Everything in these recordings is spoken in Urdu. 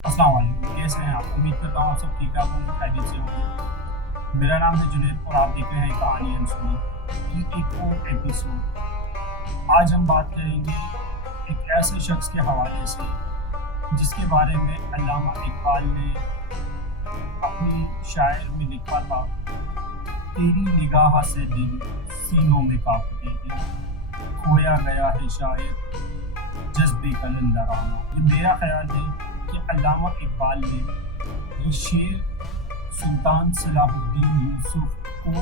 السلام علیکم، کیسے ہیں آپ؟ امید کرتا ہوں آپ سب ٹھیک ٹھاک ہوں گے، خیریت سے ہوں گے۔ میرا نام ہے جنید اور آپ دیکھ رہے ہیں کہانی انسنی کی ایک اور ایپیسوڈ۔ آج ہم بات کریں گے ایک ایسے شخص کے حوالے سے جس کے بارے میں علامہ اقبال نے اپنی شاعر میں لکھا تھا، تیری نگاہ سے دل سینوں میں کانپتے ہیں، کھویا گیا ہے شاید جذبے قلندرانہ۔ یہ میرا خیال ہے کہ علامہ اقبال نے یہ شعر سلطان صلاح الدین یوسف کو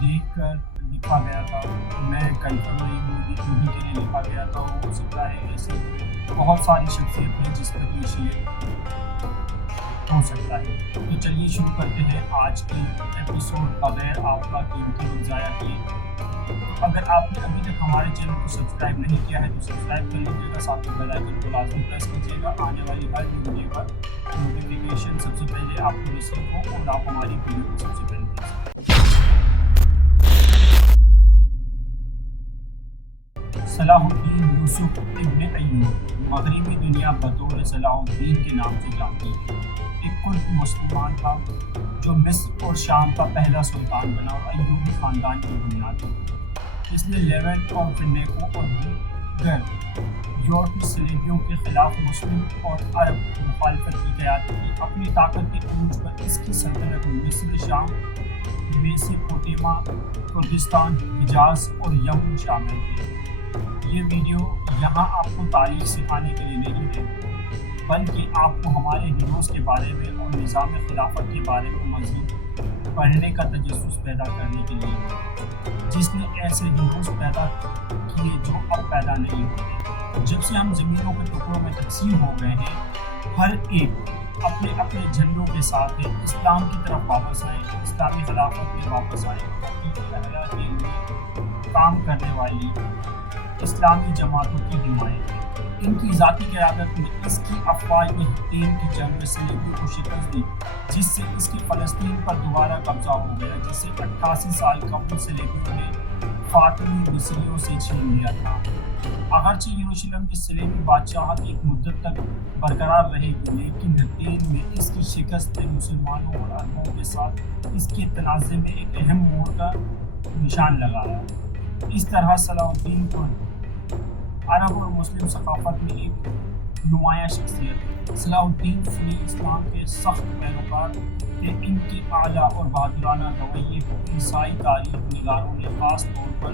دیکھ کر لکھا گیا تھا۔ میں کنفرم نہیں ہوں کہ انہیں کے لیے لکھا گیا تھا، ہو سکتا ہے ایسی بہت ساری شخصیت ہیں جس پر یہ شعر ہو سکتا ہے۔ تو چلیے شروع کرتے ہیں آج کی ایپیسوڈ بغیر آپ کا قیمتی وقت ضائع کیے۔ اگر آپ نے ابھی تک ہمارے چینل کو سبسکرائب نہیں کیا ہے تو سبسکرائب کر لیجیے گا، ساتھ میں بیل آئیکن کو لازمی پریس کیجیے گا، آنے والی ہر ویڈیو کا نوٹیفیکیشن سب سے پہلے آپ کو رسیو ہو اور آپ ہماری ویڈیو کو سب سے پہلے دیکھ سکیں۔ صلاح الدین یوسف ابن ایوب مغربی دنیا بطور صلاح الدین کے نام سے جانتی ہے۔ ایک کرد مسلمان تھا جو مصر اور شام کا پہلا سلطان بنا اور ایوبی خاندان کی بنیاد تھی۔ اس نے لیونٹ اور فنیکو اور دیگر یورپی صلیبیوں کے خلاف مسلم اور عرب مخالفت کی قیادت کی۔ اپنی طاقت کے عروج پر اس کی سلطنت مصر، شام، میسوپوٹیمیا، کردستان، حجاز اور یمن شامل تھے۔ یہ ویڈیو یہاں آپ کو تاریخ سکھانے کے لیے نہیں ہے، بلکہ آپ کو ہمارے ہیروز کے بارے میں اور نظام خلافت کے بارے میں مزید پڑھنے کا تجسس پیدا کرنے کے لیے ہے، جس نے ایسے ہیروز پیدا کیے جو اب پیدا نہیں ہوتے۔ جب سے ہم زمینوں کے ٹکڑوں میں تقسیم ہو گئے ہیں، ہر ایک اپنے اپنے جھنڈوں کے ساتھ ہے، اسلام کی طرف واپس آئے، اسلامی خلافت میں واپس آئے، حقیقی اللہ کے لیے کام کرنے والی اسلامی جماعتوں کی حمایت ہے۔ ان کی ذاتی قیادت نے اس کی افواج ہتین کی جنگ میں صلیبیوں کو شکست دی، جس سے اس کی فلسطین پر دوبارہ قبضہ ہو گیا، جسے 88 سال قبل صلیبیوں نے فاطمی مصریوں سے چھین لیا تھا۔ اگرچہ یروشلم کی صلیبی بادشاہت ایک مدت تک برقرار رہے گی، لیکن ہتین میں اس کی شکست نے مسلمانوں اور عربوں کے ساتھ اس کے تنازع میں ایک اہم موڑ کا نشان لگایا۔ اس طرح صلاح الدین کو عرب اور مسلم ثقافت میں ایک نمایاں شخصیت ہے۔ صلاح الدین سنی اسلام کے سخت پیروکار تھے۔ ان کے اعلیٰ اور بہادرانہ رویے کو عیسائی تاریخ نگاروں نے خاص طور پر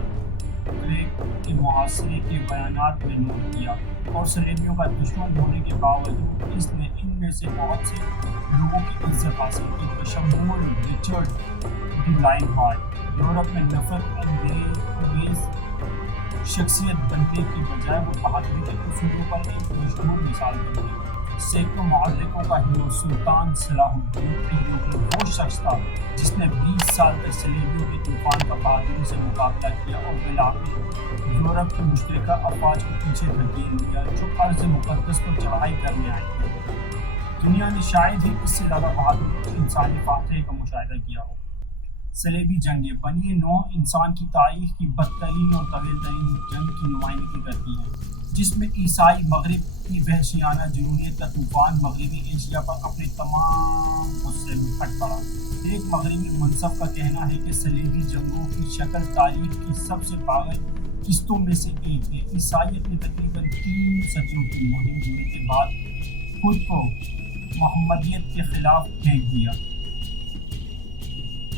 گریگ کے محاصرے کے بیانات میں نوٹ کیا، اور صلیبیوں کا دشمن ہونے کے باوجود اس نے ان میں سے بہت سے لوگوں کی عزت حاصل کی، بشمول رچرڈ دی لائن ہارٹ۔ یورپ میں نفرت انگیز شخصیت بننے کی بجائے وہ بہادری کے اصولوں پر ایک مشہور مثال بن گئی۔ سینکڑوں معرکوں کا ہیرو سلطان صلاح الدین ایوبی وہ شخص تھا جس نے 20 سال تک صلیبیوں کے طوفان کا بہادری سے مقابلہ کیا اور بالآخر یورپ کی مشترکہ افواج کو پیچھے دھکیل دیا جو ارض مقدس پر چڑھائی کرنے آئی تھی۔ دنیا نے شاید ہی اس سے زیادہ بہادر اور انسانی فاتح کا مشاہدہ کیا ہو۔ صلیبی جنگیں بنی نوع انسان کی تاریخ کی بدترین اور طویل ترین جنگ کی نمائندگی کرتی ہیں، جس میں عیسائی مغرب کی وحشیانہ جنونیت کا طوفان مغربی ایشیا پر اپنے تمام غصے میں پھٹ پڑا۔ ایک مغربی منصف کا کہنا ہے کہ صلیبی جنگوں کی شکل تاریخ کی سب سے پاگل قسطوں میں سے ایک ہے۔ عیسائیت نے تقریباً 3 صدیوں کی مہم جوئی کے بعد خود کو محمدیت کے خلاف پھینک دیا،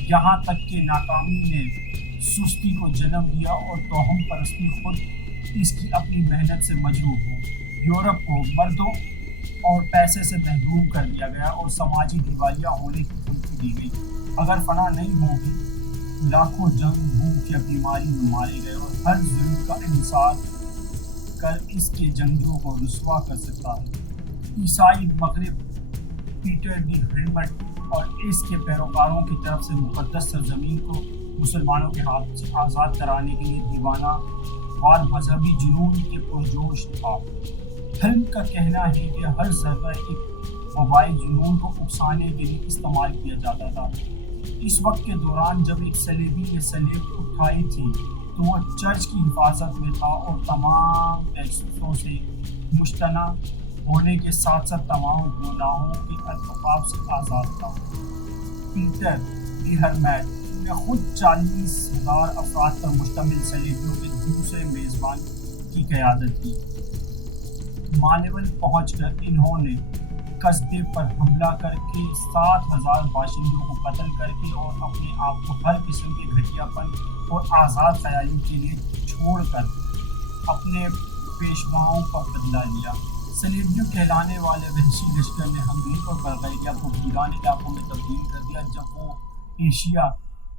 یہاں تک کہ ناکامی نے سستی کو جنم دیا اور توہم پرستی خود اس کی اپنی محنت سے مجروح ہو۔ یورپ کو مردوں اور پیسے سے محروم کر دیا گیا اور سماجی دیوالیہ ہونے کی دھمکی دی گئی۔ اگر فنا نہیں ہوگی، لاکھوں جنگ، بھوک یا بیماری میں مارے گئے، اور ہر ظلم کا انحصار کر اس کے جنگیوں کو رسوا کر سکتا ہے۔ عیسائی مغرب پیٹر دی ہرمٹ اور اس کے پیروکاروں کی طرف سے مقدس سرزمین کو مسلمانوں کے ہاتھ سے آزاد کرانے کے لیے دیوانہ وار مذہبی جنون کے پرجوش تھا۔ ہرم کا کہنا ہے کہ ہر ذرہ ایک وبائی جنون کو اکسانے کے لیے استعمال کیا جاتا تھا۔ اس وقت کے دوران جب ایک صلیبی نے صلیب اٹھائی تھی تو وہ چرچ کی حفاظت میں تھا اور تمام ٹیکسوں سے مشتنا ہونے کے ساتھ ساتھ تمام گناہوں کے ارتکاب سے آزاد تھا۔ پیٹر دی ہرمیٹ نے خود 40,000 افراد پر مشتمل صلیبیوں کے دوسرے میزبان کی قیادت کی۔ مانیول پہنچ کر انہوں نے قصبے پر حملہ کر کے 7,000 باشندوں کو قتل کر کے اور اپنے آپ کو ہر قسم کے گھٹیا پن اور آزاد خیالی کے لیے چھوڑ کر اپنے پیشواؤں کا بدلہ لیا۔ صلیبیوں کہلانے والے وحشی لشکر نے ہنگری اور بلغاریہ کو ویران علاقوں میں تبدیل کر دیا۔ جب وہ ایشیا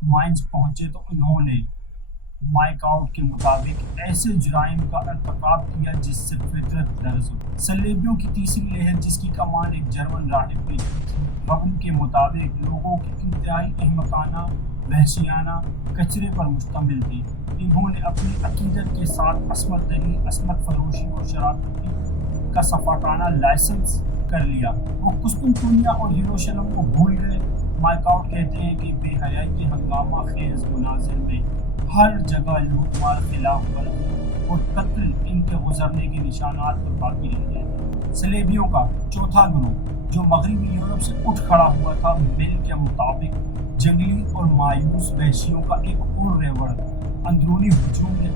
مائنز پہنچے تو انہوں نے مائکاؤٹ کے مطابق ایسے جرائم کا ارتکاب کیا جس سے فطرت لرز ہو۔ صلیبیوں کی تیسری لہر، جس کی کمان ایک جرمن راہب نے کی تھی، حکم کے مطابق لوگوں کی انتہائی احمقانہ وحشیانہ کچرے پر مشتمل تھی۔ انہوں نے اپنی عقیدت کے ساتھ عصمت دری، عصمت فروشی اور شراب نوشی کا صفاقانہ لائسنس کر لیا۔ وہ قسطنطنیہ اور یروشلم کو بھول گئے۔ مائکاؤٹ کہتے ہیں کہ بے حیائی کے ہنگامہ خیز مناظر میں ہر جگہ لوٹ مار، خلاف ورزی اور قتل ان کے گزرنے کے نشانات پر باقی رہ گئے۔ صلیبیوں کا چوتھا گروہ، جو مغربی یورپ سے اٹھ کھڑا ہوا تھا، مل کے مطابق جنگلی اور مایوس وحشیوں کا ایک اور ریوڑ اندرونی ہجوم نے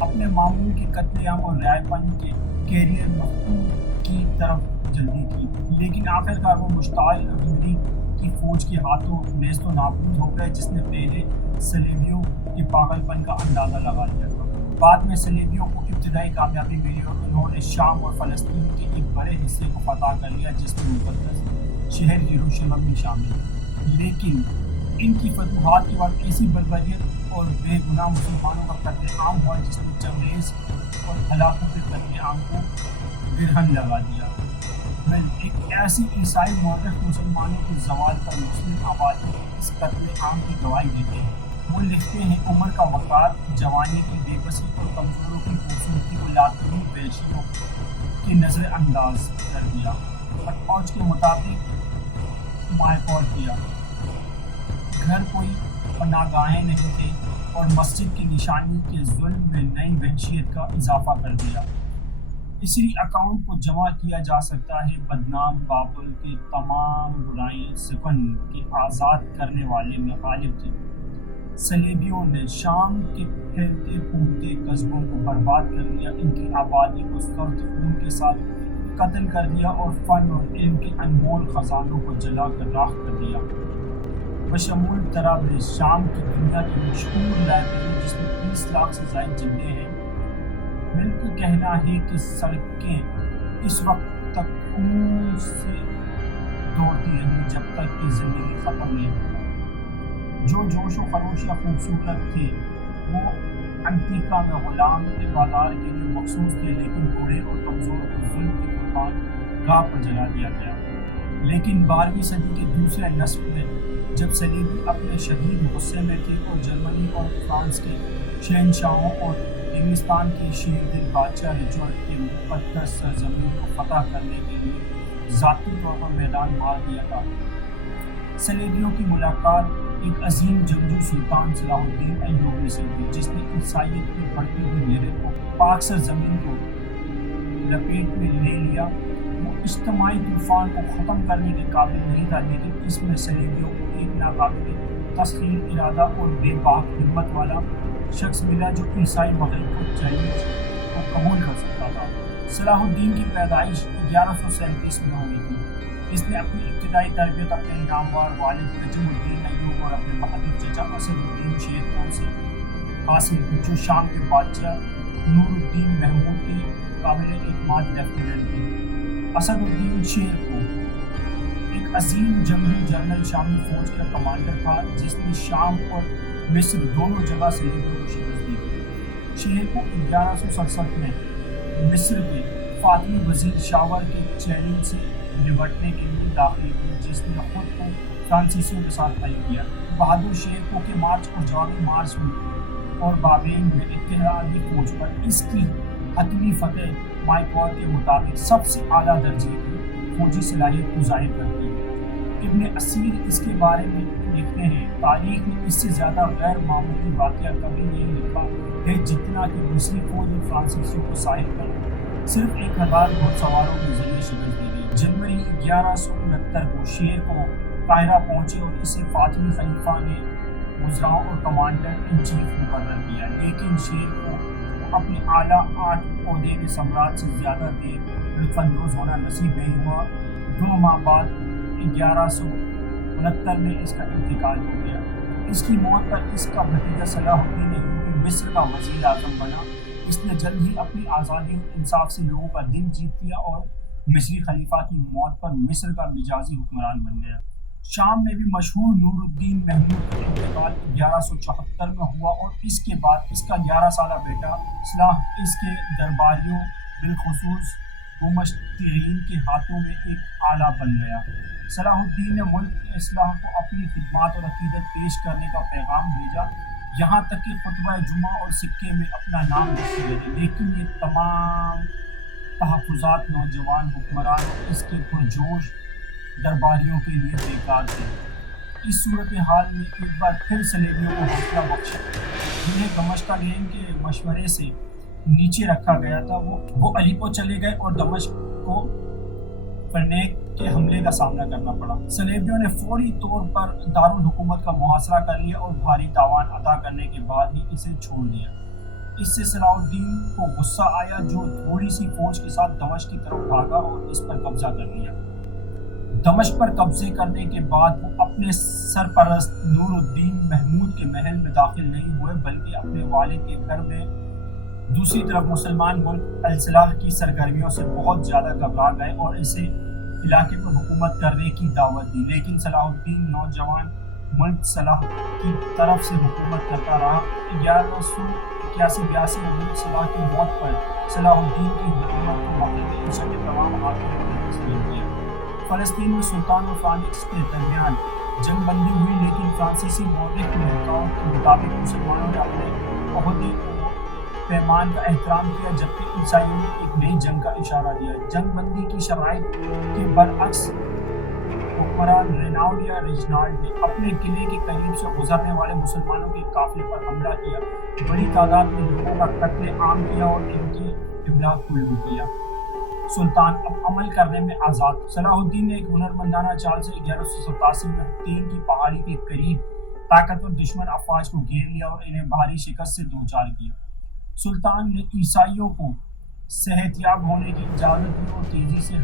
اپنے معمول کے قتل عام اور رعایا پن کے کیریئر مفہوم کی طرف جلدی کی، لیکن آخرکار وہ مشتعل ہنگری کی فوج کے ہاتھوں نیست و نابود ہو گئے، جس نے پہلے صلیبیوں کے پاگل پن کا اندازہ لگا لیا تھا۔ بعد میں صلیبیوں کو ابتدائی کامیابی ملی اور انہوں نے شام اور فلسطین کے ایک بڑے حصے کو فتح کر لیا، جس میں مقدس شہر یروشلم بھی شامل ہے۔ لیکن ان کی فتوحات کے بعد ایسی بربریت اور بے گناہ مسلمانوں کا قتل عام ہوا جس نے چنگیز اور ہلاکوں کے قتل عام کو گرہن لگا دیا۔ ایک ایسی عیسائی مورخ مسلمانوں کے زوال پر مسلم آبادی کے اس قتل عام کی گواہی دیتے ہیں۔ وہ لکھتے ہیں، عمر کا وقار، جوانی کی بے بسی اور کمزوروں کی خوبصورتی کو لاطبی وحشیوں کے نظر انداز کر دیا۔ اور فوج کے مطابق مائکاٹ کیا، گھر کوئی پناہ گاہیں نہیں تھے اور مسجد کی نشانی کے ظلم میں نئی وحشیت کا اضافہ کر دیا۔ اسی اکاؤنٹ کو جمع کیا جا سکتا ہے۔ بدنام بابل کے تمام برائیں سکن کے آزاد کرنے والے میں غالب تھے۔ صلیبیوں نے شام کے پھیلتے پھوٹتے قصبوں کو برباد کر دیا، ان کی آبادی کو سرد خون کے ساتھ قتل کر دیا اور فن اور علم کے انمول خزانوں کو جلا کر راکھ کر دیا۔ بشمول طرابلس، شام کی دنیا کی مشہور لائبریری جس میں 30 لاکھ سے زائد جلدیں ہیں، مل کا کہنا ہے کہ سڑکیں اس وقت تک خون سے دوڑتی رہیں جب تک کہ زندگی ختم نہیں ہوتی۔ جو جوش و خروش یا خوبصورت تھے وہ انتیکا میں غلام بازار کے لیے مخصوص تھے، لیکن بوڑھے اور کمزوروں کو ظلم کی قربان گاہ پر جلا دیا گیا۔ لیکن 12ویں صدی کے دوسرے نصف میں جب صلیبی اپنے شدید غصے میں تھے اور جرمنی اور فرانس کے شہنشاہوں اور انگلستان کے شیر دل بادشاہ رچرڈ کے مقدس سرزمین کو فتح کرنے کے لیے ذاتی طور پر میدان مار دیا تھا، صلیبیوں کی ملاقات ایک عظیم جنگجو سلطان صلاح الدین ایوبی سے ہوئی، جس نے عیسائیت کی بڑھتی ہوئی لہر کو پاک سرزمین کو لپیٹ میں لے لیا۔ وہ اجتماعی طوفان کو ختم کرنے کے قابل نہیں تھا، لیکن اس میں صلیبیوں کو ایک ناقابل تسخیر ارادہ اور بے باک ہمت والا شخص ملا جو عیسائی مغرب کو چیلنج کو قبول کر سکتا تھا۔ صلاح الدین کی پیدائش 1137 میں ہوئی تھی۔ اس نے اپنی ابتدائی تربیت اپنے نامور والد نجم الدین ایوب اور اپنے بہادر چچا اسد الدین شیر سے حاصل کی، جو شام کے بادشاہ نور الدین محمود کے قابل اعتماد لیفٹیننٹ تھے۔ اسد الدین شیر کو ایک عظیم جنگجو جنرل شامی فوج کا کمانڈر تھا، جس نے شام اور مصر دونوں جگہ صلیبیوں کو شکست دی تھی۔ شیر کو 1167 میں مصر کے فاطمی وزیر شاور کے چیلنج سے نمٹنے کے لیے داخل ہوئی، جس نے خود کو فرانسیسیوں کے ساتھ حل کیا۔ بہادر شیر کو کے مارچ اور جوابی مارچ میں اور بابین میں اتحادی فوج پر اس کی حتمی فتح مائکاٹ کے مطابق سب سے اعلیٰ درجے کی فوجی صلاحیت کو ظاہر کرتی ہے۔ ابن اسیر اس کے بارے میں لکھتے ہیں، تاریخ میں اس سے زیادہ غیر معمولی واقعہ کبھی نہیں لکھا ہے جتنا کہ دوسری فوج نے فرانسیسیوں کو ساحل پر صرف 1000 گھڑ سواروں کے ذریعے شکست دی گئی۔ جنوری 1169 کو شیر کو قاہرہ پہنچے اور اسے فاطمی خلیفہ نے وزراء اور کمانڈر ان چیف مقرر کیا، لیکن شیر کو اپنے اعلیٰ 8 عہدے کے سمراٹ سے زیادہ دیر لطف اندوز ہونا نصیب نہیں ہوا۔ 2 ماہ بعد 1169 میں اس کا انتقال ہو گیا۔ اس کی موت پر اس کا بھتیجا صلاح الدین ایوبی مصر کا وزیر اعظم بنا۔ اس نے جلد ہی اپنی آزادی اور انصاف سے لوگوں کا دل جیت لیا اور مصری خلیفہ کی موت پر مصر کا مجازی حکمران بن گیا۔ شام میں بھی مشہور نور الدین محمود کا انتقال 1174 میں ہوا اور اس کے بعد اس کا 11 سالہ بیٹا صلاح اس کے درباریوں بالخصوص بومشترین کے ہاتھوں میں ایک آلہ بن گیا۔ صلاح الدین نے ملک کے اصلاح کو اپنی خدمات اور عقیدت پیش کرنے کا پیغام بھیجا، یہاں تک کہ خطبہ جمعہ اور سکے میں اپنا نام لکھتے رہے، لیکن یہ تمام تحفظات نوجوان حکمران اور اس کے پرجوش درباریوں کے لیے بیکار تھے۔ اس صورتحال میں ایک بار پھر صلیبیوں کو حوصلہ بخشا، جنہیں دمشق گینگ کے مشورے سے نیچے رکھا گیا تھا، وہ الیپو چلے گئے اور دمشق کو فرنیک کے حملے کا سامنا کرنا پڑا۔ صلیبیوں نے فوری طور پر دارالحکومت کا محاصرہ کر لیا اور بھاری تاوان ادا کرنے کے بعد ہی اسے چھوڑ دیا۔ اس سے صلاح الدین کو غصہ آیا، جو تھوڑی سی فوج کے ساتھ دمشق کی طرف بھاگا اور اس پر قبضہ کر لیا۔ دمشق پر قبضے کرنے کے بعد وہ اپنے سرپرست نور الدین محمود کے محل میں داخل نہیں ہوئے، بلکہ اپنے والد کے گھر میں۔ دوسری طرف مسلمان ملک الصلاح کی سرگرمیوں سے بہت زیادہ گھبرا گئے اور اسے علاقے پر حکومت کرنے کی دعوت دی، لیکن صلاح الدین نوجوان ملک صلاح کی طرف سے حکومت کرتا رہا۔ 1181-82 میں ملک صلاح کی موت پر صلاح الدین کی حکومت کو مغربی ایشیا کے تمام حاکموں نے تسلیم کیا۔ فلسطین میں سلطان اور فرانکس کے درمیان جنگ بندی ہوئی، لیکن فرانسیسی مورخ محققوں کے مطابق مسلمانوں نے اپنے عہدے و پیمان کا احترام کیا، جبکہ عیسائیوں نے ایک نئی جنگ کا اشارہ دیا۔ جنگ بندی کی شرائط کے برعکس حکمران رینالڈ یا ریجنالڈ نے اپنے قلعے کے قریب سے گزرنے والے مسلمانوں کے قافلے پر حملہ کیا، بڑی تعداد میں لوگوں کا قتل عام کیا اور ان کی املاک کو لوٹ لیا۔ سلطان اب عمل کرنے میں آزاد۔ صلاح الدین نے ایک ہنرمندانہ چال سے 1187 میں حطین کی پہاڑی کے قریب طاقتور دشمن افواج کو گھیر لیا اور انہیں بھاری شکست سے دوچار کیا۔ سلطان نے عیسائیوں کو صحت یاب ہونے کی اجازت دی اور تیزی سے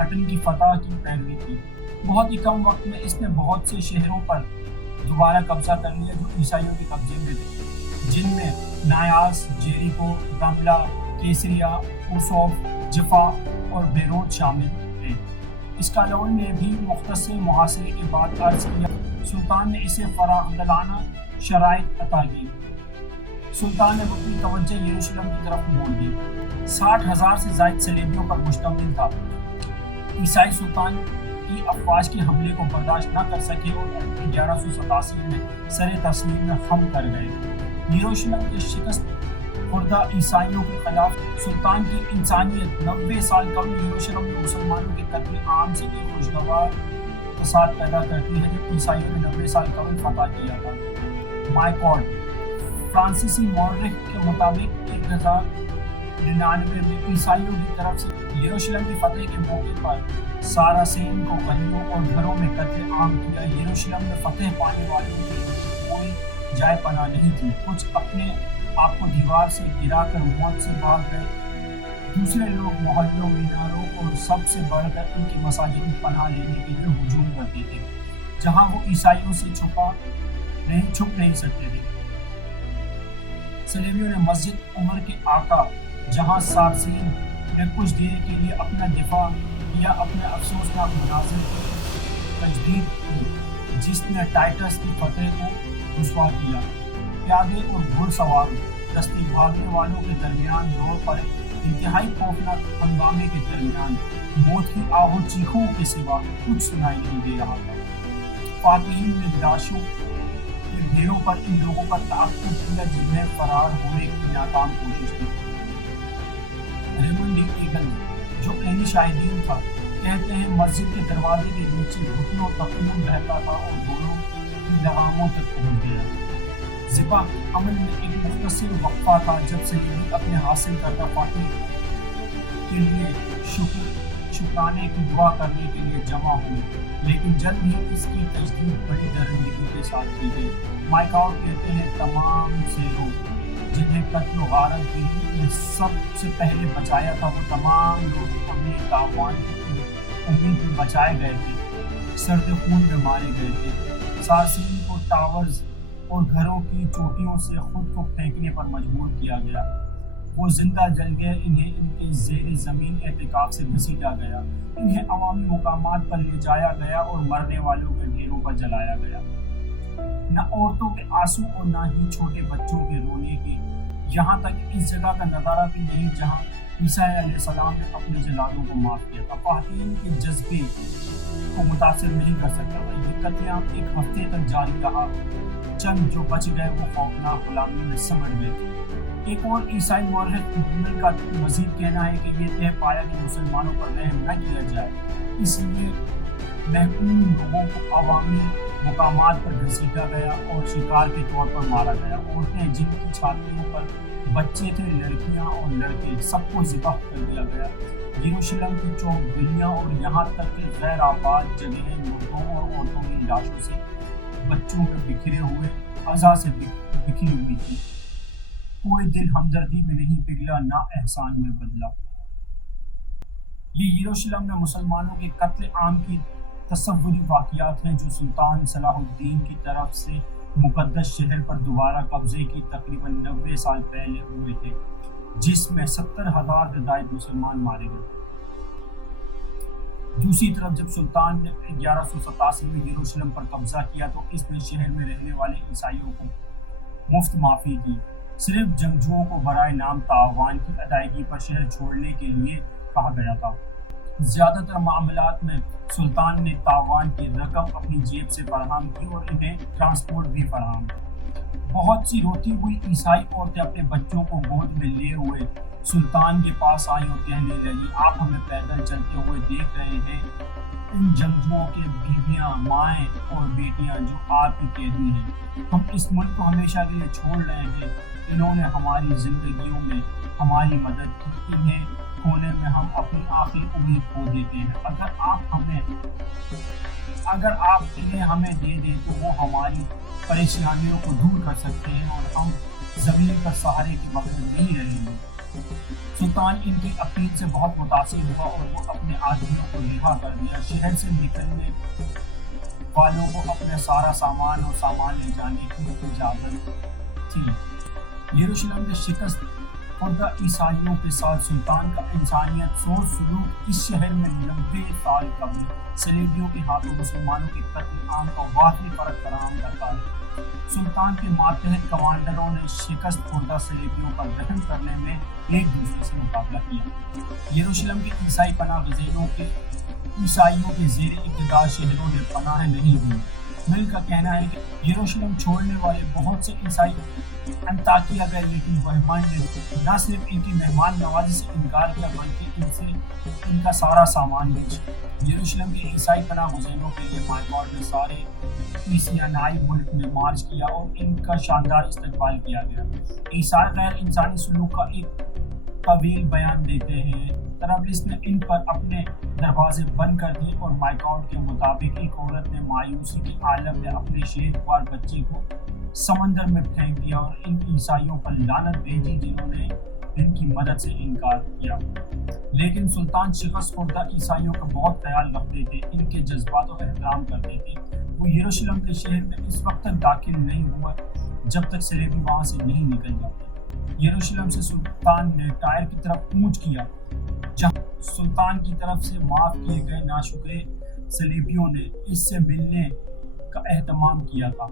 ہٹن کی فتح کی پیروی کی۔ بہت ہی کم وقت میں اس نے بہت سے شہروں پر دوبارہ قبضہ کر لیا جو عیسائیوں کے قبضے میں تھے، جن میں نایاس، جیریکو، رملہ، کیسریا، اوسوف، جفا اور بیروت شامل تھے۔ اسکالون نے بھی مختصر محاصرے کے بعد عرض کیا، سلطان نے اسے فراخدلانہ شرائط عطا کی۔ سلطان نے اپنی توجہ یروشلم کی طرف موڑ دی۔ 60,000 سے زائد صلیبیوں پر مشتمل تھا۔ عیسائی سلطان کی افواج کے حملے کو برداشت نہ کر سکے اور 1187 میں سر تسلیم میں خم کر گئے۔ یروشلم کے شکست خوردہ عیسائیوں کے خلاف سلطان کی انسانیت 90 سال قبل یروشلم میں مسلمانوں کے قتل عام سے ایک خوشگوار تصاد پیدا کرتی ہے جب عیسائیوں نے 90 سال قبل فتح کیا تھا۔ مائیکوڈ فرانسیسی مورخ کے مطابق 1099 میں عیسائیوں کی طرف سے یروشلم کی فتح کے موقع پر ساراسین کو گلیوں اور گھروں میں قتل عام کیا۔ یروشلم میں فتح پانے والوں کی کوئی جائے پناہ نہیں تھی، کچھ اپنے آپ کو دیوار سے گرا کر موت سے بھاگ گئے، دوسرے لوگ محلوں، میناروں اور سب سے بڑھ کر ان کی مساجد میں پناہ لینے کے لیے ہجوم کرتے تھے، جہاں وہ عیسائیوں سے چھپ نہیں سکتے تھے۔ صلیبیوں نے مسجد عمر کے آقا جہاں سارسین نے کچھ دیر کے لیے اپنا دفاع کیا، اپنے افسوسناک مناظر کی تجدید کی جس نے ٹائٹس کی فتح کو رسوا کیا۔ پیادے اور گھڑ سوار دستے بھاگنے والوں کے درمیان دوڑ پڑے، انتہائی خوفناک ہنگامے کے درمیان موت کی آہو چیخوں کے سوا کچھ سنائی نہیں دے رہا تھا۔ فاتحین نے لاشوں کے ڈھیروں پر ان لوگوں کا تعاقب کیا جنہیں فرار ہونے کی ناکام کوشش کی۔ ریمنڈ ڈی ایگل جو عینی شاہدین تھا کہتے ہیں مسجد کے دروازے کے نیچے گھٹنوں تک خون بہتا تھا اور دونوں کی لگاموں تک پہنچ گیا۔ ذبح عمل میں ایک مختصر وقفہ تھا جب صلیبی اپنے حاصل کردہ فاتح کے لیے شکرانے کی دعا کرنے کے لیے جمع ہوئے، لیکن جلد ہی اس کی تجدید بڑی درندگی کے ساتھ کی گئی۔ مائیکاؤ کہتے ہیں تمام سے لوگ جنہیں قتل و غارت گری نے سب سے پہلے بچایا تھا، وہ تمام لوگ اپنی تاوان کی امید میں بچائے گئے تھے، سرد خون میں مارے گئے تھے۔ سارسین کو ٹاورز اور گھروں کی چوٹیوں سے خود کو پھینکنے پر مجبور کیا گیا۔ وہ زندہ جل گئے، انہیں ان کے زیر زمین اعتکاف سے گھسیٹا گیا، انہیں عوامی مقامات پر لے جایا گیا اور مرنے والوں کے ڈھیروں پر جلایا گیا۔ نہ عورتوں کے آنسو اور نہ ہی چھوٹے بچوں کے رونے کے، یہاں تک اس جگہ کا نظارہ بھی نہیں جہاں عیسیٰ علیہ السلام نے اپنے جلادوں کو معاف کیا تھا۔ خواتین کے جذبے کو متاثر نہیں کر سکتا تھا۔ یہ قتل عام ایک ہفتے تک جاری رہا، چند جو بچ گئے وہ خوفناک غلامی میں سمٹ گئے تھے۔ ایک اور عیسائی مورخ مل کا مزید کہنا ہے کہ یہ طے پایا کہ مسلمانوں پر رحم نہ کیا جائے، اس لیے محکوم لوگوں کو عوامی مقامات پر گھسیٹا گیا اور شکار کے طور پر مارا گیا۔ عورتیں جن کی چھاتیوں پر بچے تھے، لڑکیاں اور لڑکے، سب کو ذبح کر دیا گیا۔ یروشلم کی چوک گلیاں اور یہاں تک کہ غیر آباد جگہیں مردوں اور عورتوں کی لاشوں سے، بچوں کے بکھرے ہوئے اعضاء سے بکھی ہوئی تھی۔ کوئی دل ہمدردی میں نہیں پگھلا، نہ احسان میں بدلا۔ یہ یروشلم میں مسلمانوں کے قتل عام کی تصوری واقعات ہیں جو سلطان صلاح الدین کی طرف سے مقدس شہر پر دوبارہ قبضے کی تقریباً 90 سال پہلے ہوئے تھے، جس میں 70,000 زائد مسلمان مارے گئے۔ دوسری طرف جب سلطان نے 1187 میں یروشلم پر قبضہ کیا تو اس نے شہر میں رہنے والے عیسائیوں کو مفت معافی دی، صرف جنگجوؤں کو برائے نام تعاون کی ادائیگی پر شہر چھوڑنے کے لیے کہا گیا تھا۔ زیادہ تر معاملات میں سلطان نے تعاون کی رقم اپنی جیب سے فراہم کی اور انہیں ٹرانسپورٹ بھی فراہم۔ بہت سی روتی ہوئی عیسائی عورتیں اپنے بچوں کو گود میں لیے ہوئے سلطان کے پاس آئیں اور کہنے لگی، آپ ہمیں پیدل چلتے ہوئے دیکھ رہے ہیں، ان جنگجوؤں کے بیویاں، مائیں اور بیٹیاں جو آپ کی قیدی ہیں، ہم اس ملک کو ہمیشہ کے لیے چھوڑ رہے ہیں، انہوں نے ہماری زندگیوں میں ہماری مدد کی، انہیں کھونے میں ہم اپنی آخری امید کھو دیتے ہیں، اگر آپ انہیں ہمیں دے دیں تو وہ ہماری پریشانیوں کو دور کر سکتے ہیں اور ہم زمین پر سہارے کے بغیر نہیں رہیں گے۔ سلطان ان کی اپیل سے بہت متاثر ہوا اور وہ اپنے آدمیوں کو رہا کر دیا۔ شہر سے نکلنے والوں کو اپنا سارا سامان اور سامان لے جانے کی اجازت تھی۔ یروشلم میں شکست خوردہ عیسائیوں کے ساتھ سلطان کا انسانیت سوچ سلوک اس شہر میں 90 سال قبل صلیبیوں کے ہاتھوں مسلمانوں کے قتل عام کا واقعی فرق فراہم کرتا ہے۔ سلطان کے ماتحت کمانڈروں نے شکست خوردہ صلیبیوں پر رحم کرنے میں ایک دوسرے سے مقابلہ کیا۔ یروشلم کے عیسائی پناہ گزینوں کے عیسائیوں کے زیر اقتدار شہروں نے پناہ نہیں دی۔ مل کا کہنا ہے کہ یروشلم چھوڑنے والے بہت سے عیسائی انطاکیہ گئے، لیکن وہمان نے نہ صرف ان کی مہمان نوازی سے انکار کیا بلکہ ان سے ان کا سارا سامان بیچا۔ یروشلم کے عیسائی پناہ گزینوں کے لیے مائیکاٹ نے سارے ایشیانائی ملک میں مارچ کیا اور ان کا شاندار استقبال کیا گیا۔ عیسائی غیر انسانی سلوک کا ایک طویل بیان دیتے ہیں۔ طرابلس نے ان پر اپنے دروازے بند کر دیے اور مائیکاٹ کے مطابق ایک عورت نے مایوسی کے عالم میں اپنے شیر خوار بچے کو سمندر میں پھینک دیا اور ان عیسائیوں پر لعنت بھیجی جنہوں نے ان کی مدد سے انکار کیا۔ لیکن سلطان شکست خوردہ عیسائیوں کا بہت خیال رکھتے تھے، ان کے جذبات و احترام کرتے تھے۔ وہ یروشلم کے شہر میں اس وقت تک داخل نہیں ہوا جب تک صلیبی وہاں سے نہیں نکل جاتے۔ یروشلم سے سلطان نے ٹائر کی طرف کوچ کیا، جہاں سلطان کی طرف سے معاف کیے گئے ناشکرے صلیبیوں نے اس سے ملنے کا اہتمام کیا تھا۔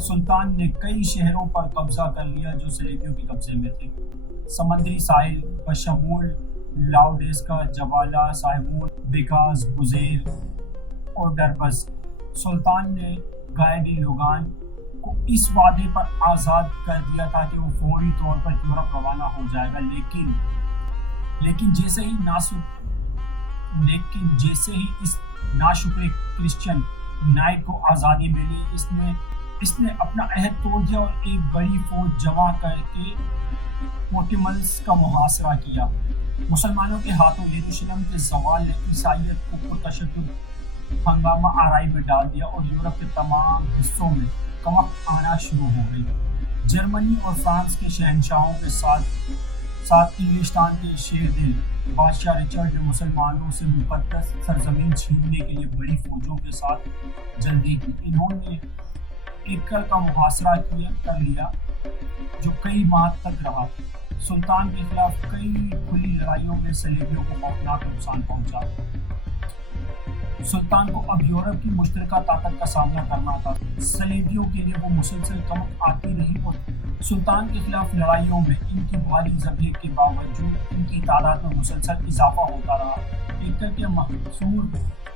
سلطان نے کئی شہروں پر قبضہ کر لیا جو صلیبیوں کے قبضے میں تھے۔ سمندری ساحل بشمول لاؤڈیسکا، جبالہ، سائمون، بیکاز، گزیر اور ڈربس۔ سلطان نے گائیڈی لوگان کو اس وعدے پر آزاد کر دیا تھا کہ وہ فوری طور پر یورپ روانہ ہو جائے گا، لیکن جیسے ہی اس ناشکرے کرسچن نائٹ کو آزادی ملی، اس نے اپنا عہد توڑ دیا اور ایک بڑی فوج جمع کر کے پورٹیملس کا محاصرہ کیا۔ مسلمانوں کے ہاتھوں یروشلم کے زوال نے عیسائیت کو پرتشدد ہنگامہ آرائی میں ڈال دیا اور یورپ کے تمام حصوں میں کمک آنا شروع ہو گئی۔ جرمنی اور فرانس کے شہنشاہوں کے ساتھ ساتھ انگلستان کے شیر دل بادشاہ رچرڈ نے مسلمانوں سے مقدس سرزمین چھیننے کے لیے بڑی فوجوں کے ساتھ جلدی کی۔ انہوں نے ایکڑ کا محاصرہ کر لیا جو کئی ماہ تک رہا۔ سلطان کے خلاف کئی کھلی لڑائیوں میں صلیبیوں کو خوفناک نقصان پہنچا۔ سلطان کو اب یورپ کی مشترکہ طاقت کا سامنا کرنا تھا۔ صلیبیوں کے لیے وہ مسلسل کمک آتی رہی اور سلطان کے خلاف لڑائیوں میں ان کی بھاری ذبح کے باوجود ان کی تعداد میں مسلسل اضافہ ہوتا رہا۔ ایکڑ کے محصور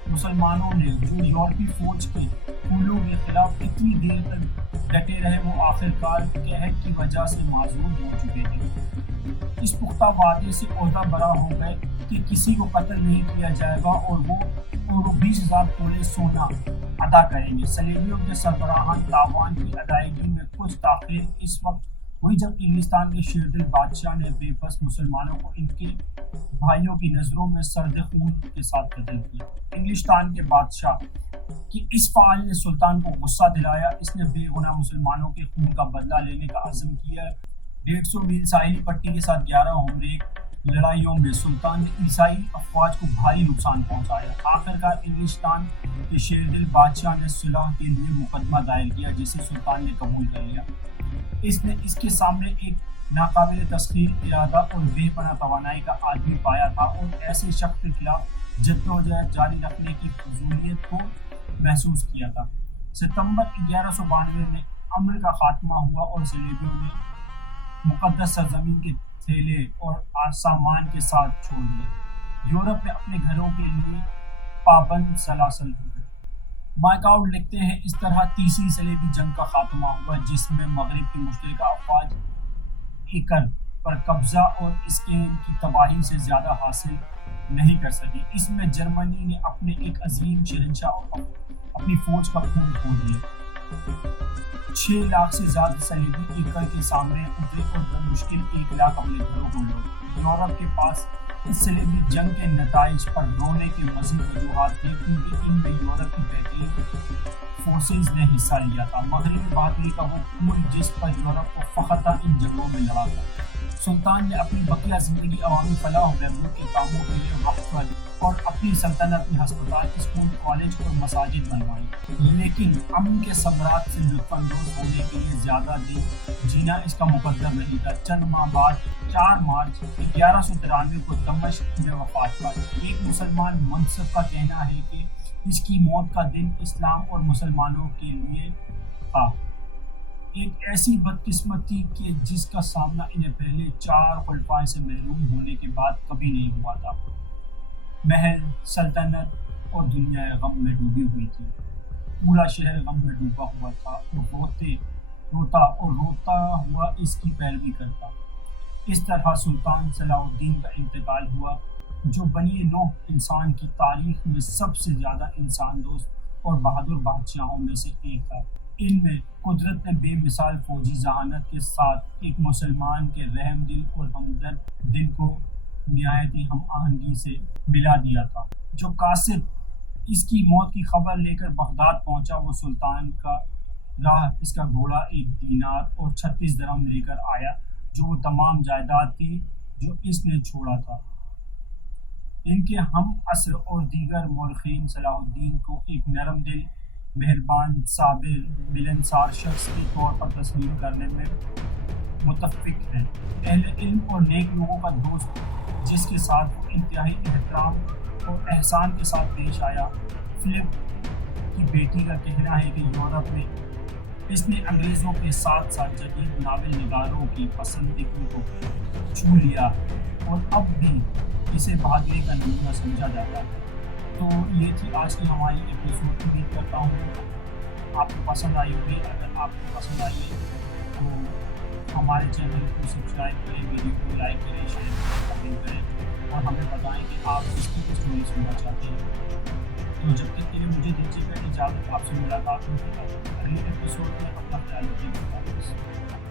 مسلمانوں نے جو یورپی فوج کے حملوں کے خلاف اتنی دیر تک ڈٹے رہے وہ آخرکار قحط کی وجہ سے معذور ہو چکے تھے۔ اس پختہ وعدے سے عہدہ برا ہو گئے کہ کسی کو قتل نہیں کیا جائے گا اور وہ 20,000 تولے سونا ادا کریں گے۔ صلیبیوں کے سربراہان تاوان کی ادائیگی میں کچھ تاخیر اس وقت ہوئی جب انگلستان کے شیردل بادشاہ نے بے بس مسلمانوں کو ان کے بھائیوں کی نظروں میں سرد خون کے ساتھ قتل کیا۔ انگلستان کے بادشاہ کی اس فعال نے سلطان کو غصہ دلایا۔ اس نے بے گناہ مسلمانوں کے خون کا بدلہ لینے کا عزم کیا۔ 150 میل ساحلی پٹی کے ساتھ 11 ہمریک لڑائیوں میں سلطان نے عیسائی افواج کو بھاری نقصان پہنچایا۔ آخرکار انگلستان کے شیردل بادشاہ نے صلح کے لیے مقدمہ دائر کیا جسے سلطان نے قبول کر لیا۔ اس نے اس کے سامنے ایک ناقابل تسخیر ارادہ اور بے پناہ توانائی کا آدمی پایا تھا اور ایسے شخص کے خلاف جدوجہد جاری رکھنے کی فضولیت کو محسوس کیا تھا۔ ستمبر 1192 میں امر کا خاتمہ ہوا اور صلیبیوں نے مقدس سرزمین کے تھیلے اور سامان کے ساتھ چھوڑ دیے۔ یورپ میں اپنے گھروں کے لیے پابند سلاسل ہو گئے۔ مائک آؤٹ لکھتے ہیں اس طرح تیسری صلیبی جنگ کا خاتمہ ہوا جس میں مغرب کی مشترکہ افواج ایکڑ پر قبضہ اور اسکین کی تباہی سے زیادہ حاصل نہیں کر سکی۔ اس میں جرمنی نے اپنے ایک عظیم شہنشاہ اور اپنی فوج کا خون کھو دیا۔ 6 لاکھ سے زیادہ صلیبی ایکڑ کے سامنے اترے اور بمشکل 1 لاکھ اپنے گھروں کو لوٹے۔ یورپ کے پاس اس صلیبی جنگ کے نتائج پر رونے کے مزید وجوہات تھے کیونکہ ان میں یورپ کی بہترین فورسز نے حصہ لیا تھا۔ مغربی بہادری کا وہ پول جس پر یورپ کو فخر تھا ان جنگوں میں لڑا تھا۔ سلطان نے اپنی بقیہ زندگی عوامی فلاح و بہبود کے کاموں کے لیے وقف کر اور اپنی سلطنت میں ہسپتال، اسکول، کالج اور مساجد بنوائی، لیکن امن کے ثمرات سے لطف اندوز ہونے کے لیے زیادہ دن جینا اس کا مقدر نہیں تھا۔ چند ماہ بعد 4 مارچ 1193 کو دمشق میں وفات پائی۔ ایک مسلمان منصف کا کہنا ہے کہ اس کی موت کا دن اسلام اور مسلمانوں کے لیے تھا۔ ایک ایسی بدقسمتی کہ جس کا سامنا انہیں پہلے 4 خلفاء سے محروم ہونے کے بعد کبھی نہیں ہوا تھا۔ محل، سلطنت اور دنیا غم میں ڈوبی ہوئی تھی۔ پورا شہر غم میں ڈوبا ہوا تھا اور روتا ہوا اس کی پیروی کرتا۔ اس طرح سلطان صلاح الدین کا انتقال ہوا جو بنی نوح انسان کی تاریخ میں سب سے زیادہ انسان دوست اور بہادر بادشاہوں میں سے ایک تھا۔ ان میں قدرت نے بے مثال فوجی ذہانت کے ساتھ ایک مسلمان کے رحم دل اور ہمدرد دل کو نہایت ہی ہم آہنگی سے ملا دیا تھا۔ جو قاصد اس کی موت کی خبر لے کر بغداد پہنچا وہ سلطان کا راہ اس کا گھوڑا 1 دینار اور 36 درہم لے کر آیا جو وہ تمام جائیداد تھی جو اس نے چھوڑا تھا۔ ان کے ہم عصر اور دیگر مورخین صلاح الدین کو ایک نرم دل، مہربان، صابر، ملنسار شخص کے طور پر تسلیم کرنے میں متفق ہیں۔ اہل علم اور نیک لوگوں کا دوست جس کے ساتھ وہ انتہائی احترام اور احسان کے ساتھ پیش آیا۔ فلپ کی بیٹی کا کہنا ہے کہ یورپ میں اس نے انگریزوں کے ساتھ ساتھ جدید ناول نگاروں کی پسندیدگی کو چھو لیا اور اب بھی اسے بہادری کا نمونہ سمجھا جاتا ہے۔ تو یہ تھی آج کی ہماری ایپیسوڈ۔ امید کرتا ہوں آپ کو پسند آئی ہوگی۔ اگر آپ کو پسند آئی ہے تو ہمارے چینل کو سبسکرائب کریں، ویڈیو کو لائک کریں، شیئر کریں، کمنٹ کریں اور ہمیں بتائیں کہ آپ کس کی اسٹوری سننا چاہتے ہیں۔ تو جب تک کے لیے مجھے دیجیے گا اجازت، آپ سے ملاقات ہوگی اگلی ایپیسوڈ میں۔ اپنا خیال رکھیے گا۔